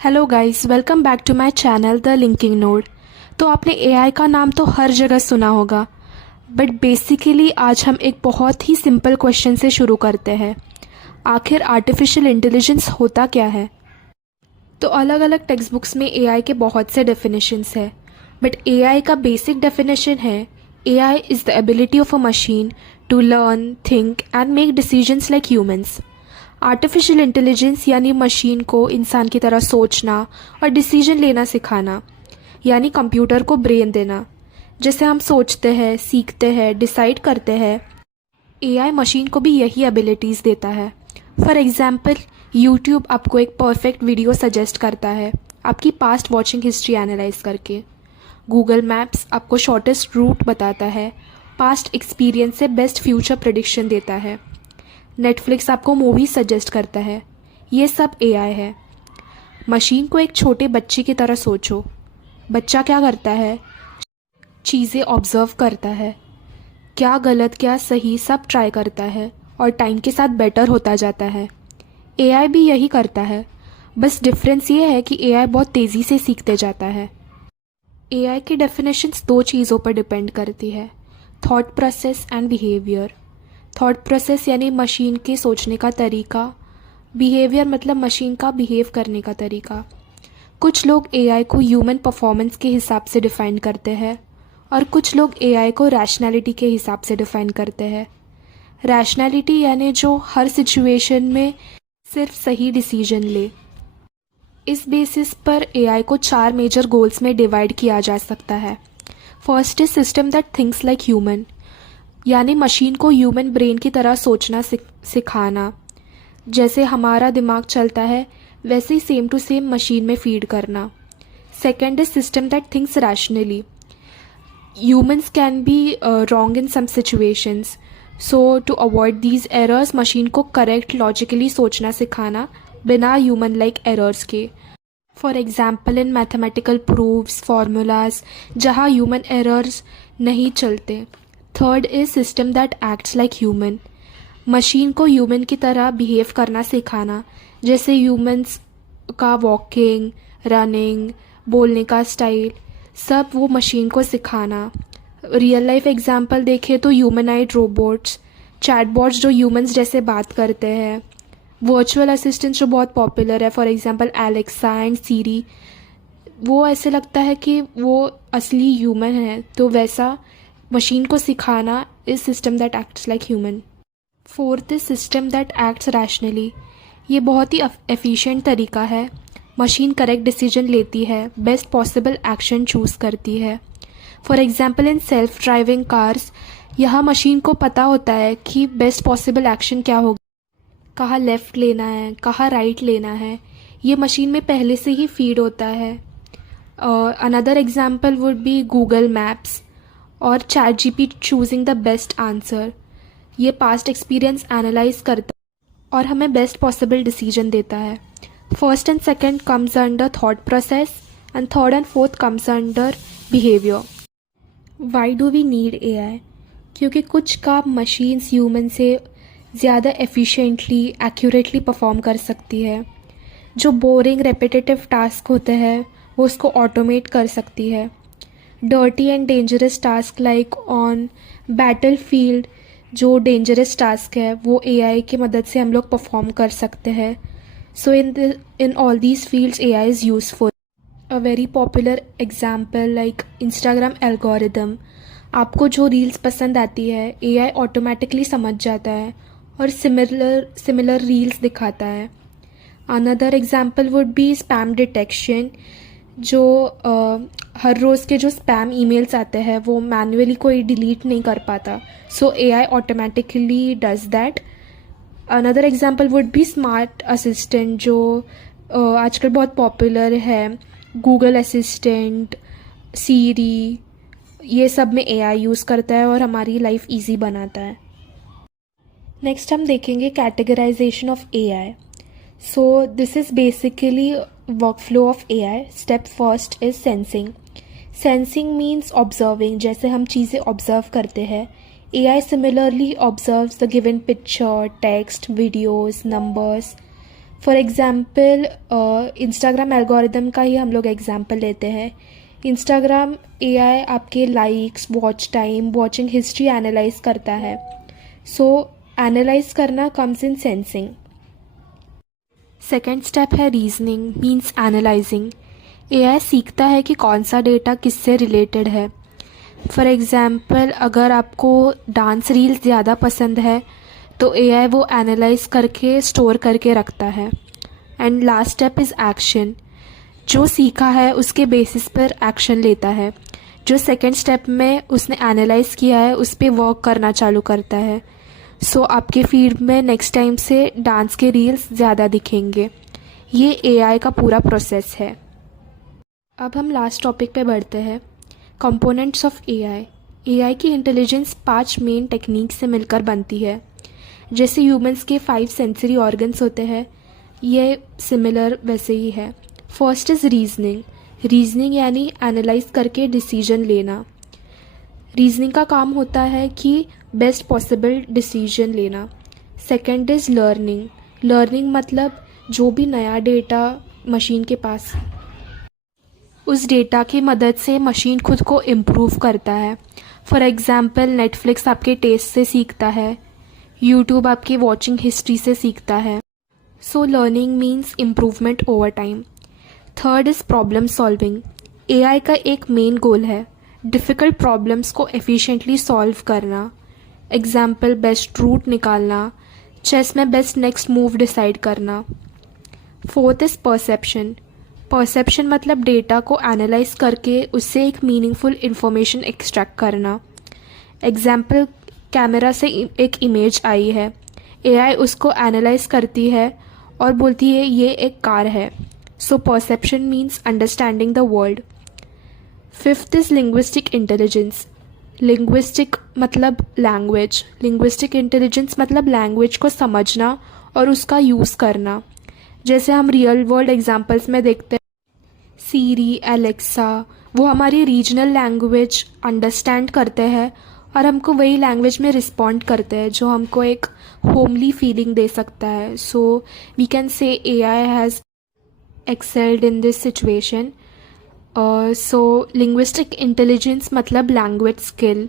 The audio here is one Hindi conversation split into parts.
Hello guys, welcome back to my channel the linking node. तो आपने एआई का नाम तो हर जगह सुना होगा, बट बेसिकली आज हम एक बहुत ही सिंपल क्वेश्चन से शुरू करते हैं। आखिर आर्टिफिशियल इंटेलिजेंस होता क्या है? तो अलग अलग टेक्स्ट बुक्स में एआई के बहुत से डेफिनेशंस है, बट एआई का बेसिक डेफिनेशन है AI is the ability of a machine to learn, think and make decisions like humans. Artificial intelligence यानी मशीन को इंसान की तरह सोचना और डिसीजन लेना सिखाना, यानी कंप्यूटर को ब्रेन देना। जैसे हम सोचते हैं, सीखते हैं, डिसाइड करते हैं, एआई मशीन को भी यही एबिलिटीज़ देता है। फॉर एग्जाम्पल, यूट्यूब आपको एक परफेक्ट वीडियो सजेस्ट करता है आपकी पास्ट वॉचिंग हिस्ट्री एनालाइज करके। गूगल मैप्स आपको शॉर्टेस्ट रूट बताता है, पास्ट एक्सपीरियंस से बेस्ट फ्यूचर प्रेडिक्शन देता है। नेटफ्लिक्स आपको मूवी सजेस्ट करता है। ये सब एआई है। मशीन को एक छोटे बच्चे की तरह सोचो। बच्चा क्या करता है? चीज़ें ऑब्जर्व करता है, क्या गलत क्या सही सब ट्राई करता है और टाइम के साथ बेटर होता जाता है। एआई भी यही करता है, बस डिफरेंस ये है कि एआई बहुत तेज़ी से सीखते जाता है। एआई की डेफिनेशंस दो चीज़ों पर डिपेंड करती है, thought process and behaviour. Thought process यानी मशीन के सोचने का तरीका, बिहेवियर मतलब मशीन का बिहेव करने का तरीका। कुछ लोग एआई को ह्यूमन परफॉर्मेंस के हिसाब से डिफ़ाइन करते हैं और कुछ लोग एआई को रैशनैलिटी के हिसाब से डिफ़ाइन करते हैं। रैशनैलिटी यानी जो हर सिचुएशन में सिर्फ सही डिसीजन ले। इस बेसिस पर एआई को 4 मेजर गोल्स में डिवाइड किया जा सकता है। First is system that thinks like human, यानी मशीन को ह्यूमन ब्रेन की तरह सोचना सिखाना। जैसे हमारा दिमाग चलता है वैसे ही सेम टू सेम मशीन में फीड करना। Second is system that thinks rationally, humans can be wrong in some situations, so to avoid these errors machine को करेक्ट लॉजिकली सोचना सिखाना बिना ह्यूमन लाइक एरर्स के। For example in mathematical proofs, formulas जहाँ ह्यूमन एरर्स नहीं चलते। Third is system that acts like human, machine को ह्यूमन की तरह बिहेव करना सिखाना। जैसे ह्यूमंस का वॉकिंग, रनिंग, बोलने का स्टाइल सब वो मशीन को सिखाना। रियल लाइफ एग्जांपल देखें तो ह्यूमनाइड रोबोट्स, चैटबॉट्स जो ह्यूमंस जैसे बात करते हैं, वर्चुअल असिस्टेंट्स जो बहुत पॉपुलर है, फॉर एग्जांपल एलेक्सा एंड सीरी। वो ऐसे लगता है कि वो असली ह्यूमन है, तो वैसा मशीन को सिखाना is system that acts like human. Fourth is system that acts rationally, ये बहुत ही एफिशिएंट तरीका है। मशीन करेक्ट डिसीजन लेती है, बेस्ट पॉसिबल एक्शन चूज़ करती है। For example in self driving cars, यहाँ मशीन को पता होता है कि बेस्ट पॉसिबल एक्शन क्या होगा, कहाँ लेफ़्ट लेना है, कहाँ राइट लेना है। ये मशीन में पहले से ही फीड होता है। Another example would be Google Maps और chat GP choosing the best answer. ये पास्ट एक्सपीरियंस एनालाइज करता है और हमें बेस्ट पॉसिबल डिसीजन देता है। First and second comes under thought process and third and fourth comes under behaviour. Why do we need AI? क्योंकि कुछ काम मशीन्स ह्यूमन से ज़्यादा एफिशिएंटली, एक्यूरेटली परफॉर्म कर सकती है। जो बोरिंग रेपिटेटिव टास्क होते हैं वो उसको ऑटोमेट कर सकती है। Dirty and dangerous task like on battle field, जो डेंजरस टास्क है वो एआई की मदद से हम लोग परफॉर्म कर सकते हैं। So in all these fields AI is useful. A very popular example like Instagram algorithm, आपको जो रील्स पसंद आती है एआई ऑटोमेटिकली समझ जाता है और सिमिलर रील्स दिखाता है। Another example would B spam detection, जो हर रोज़ के जो स्पैम ईमेल्स आते हैं वो मैन्युअली कोई डिलीट नहीं कर पाता, सो AI automatically does that. Another example would be smart assistant, जो आजकल बहुत पॉपुलर है। गूगल असिस्टेंट, सीरी, ये सब में एआई यूज़ करता है और हमारी लाइफ इजी बनाता है। नेक्स्ट हम देखेंगे categorization of AI. So this is basically workflow of AI. Step first is sensing. Sensing means observing. जैसे हम चीज़ें ऑब्जर्व करते हैं, AI similarly observes the given picture, text, videos, numbers. For example Instagram algorithm का ही हम लोग एग्ज़ाम्पल लेते हैं। इंस्टाग्राम एआई आपके likes, watch time, watching history analyse करता है। सो एनालाइज करना comes in sensing. Second step है रीजनिंग मीन्स एनालाइजिंग। एआई सीखता है कि कौन सा डेटा किससे रिलेटेड है। फॉर एग्ज़ाम्पल अगर आपको डांस रील्स ज़्यादा पसंद है तो एआई वो एनालाइज करके स्टोर करके रखता है। And last step is action. जो सीखा है उसके बेसिस पर एक्शन लेता है। जो सेकंड स्टेप में उसने एनालाइज किया है उस पर वर्क करना चालू करता है। सो आपके फीड में नेक्स्ट टाइम से डांस के रील्स ज़्यादा दिखेंगे। ये एआई का पूरा प्रोसेस है। अब हम लास्ट टॉपिक पे बढ़ते हैं, कंपोनेंट्स ऑफ एआई। एआई की इंटेलिजेंस 5 मेन टेक्निक से मिलकर बनती है। जैसे ह्यूमंस के 5 सेंसरी ऑर्गन्स होते हैं, ये सिमिलर वैसे ही है। First is reasoning. रीजनिंग यानी एनालाइज करके डिसीजन लेना। रीजनिंग का काम होता है कि बेस्ट पॉसिबल डिसीजन लेना। Second is learning. लर्निंग मतलब जो भी नया डेटा मशीन के पास, उस डेटा की मदद से मशीन खुद को इम्प्रूव करता है। फॉर एग्ज़ाम्पल नेटफ्लिक्स आपके टेस्ट से सीखता है, यूट्यूब आपकी वॉचिंग हिस्ट्री से सीखता है। So learning means improvement over time. Third is problem solving. AI का एक मेन गोल है डिफ़िकल्ट प्रॉब्लम्स को एफिशिएंटली सॉल्व करना। एग्जाम्पल बेस्ट रूट निकालना, चेस में बेस्ट नेक्स्ट मूव डिसाइड करना। Fourth is perception. परसेप्शन मतलब डेटा को एनालाइज करके उससे एक मीनिंगफुल इंफॉर्मेशन एक्सट्रैक्ट करना। एग्जाम्पल कैमरा से एक इमेज आई है, एआई उसको एनालाइज करती है और बोलती है ये एक कार है। So perception means understanding the world. Fifth is linguistic intelligence. Linguistic मतलब लैंग्वेज, लिंग्विस्टिक इंटेलिजेंस मतलब लैंग्वेज को समझना और उसका यूज़ करना। जैसे हम रियल वर्ल्ड एग्जांपल्स में देखते हैं, सीरी, एलेक्सा, वो हमारी रीजनल लैंग्वेज अंडरस्टैंड करते हैं और हमको वही लैंग्वेज में रिस्पॉन्ड करते हैं जो हमको एक होमली फीलिंग दे सकता है। So we can say AI has excelled in this situation. So linguistic intelligence मतलब लैंग्वेज स्किल।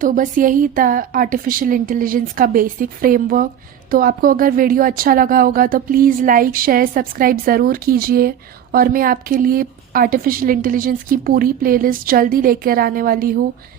तो बस यही था आर्टिफिशियल इंटेलिजेंस का बेसिक फ्रेमवर्क। तो आपको अगर वीडियो अच्छा लगा होगा तो प्लीज़ लाइक, शेयर, सब्सक्राइब ज़रूर कीजिए। और मैं आपके लिए आर्टिफिशियल इंटेलिजेंस की पूरी प्लेलिस्ट जल्दी लेकर आने वाली हूँ।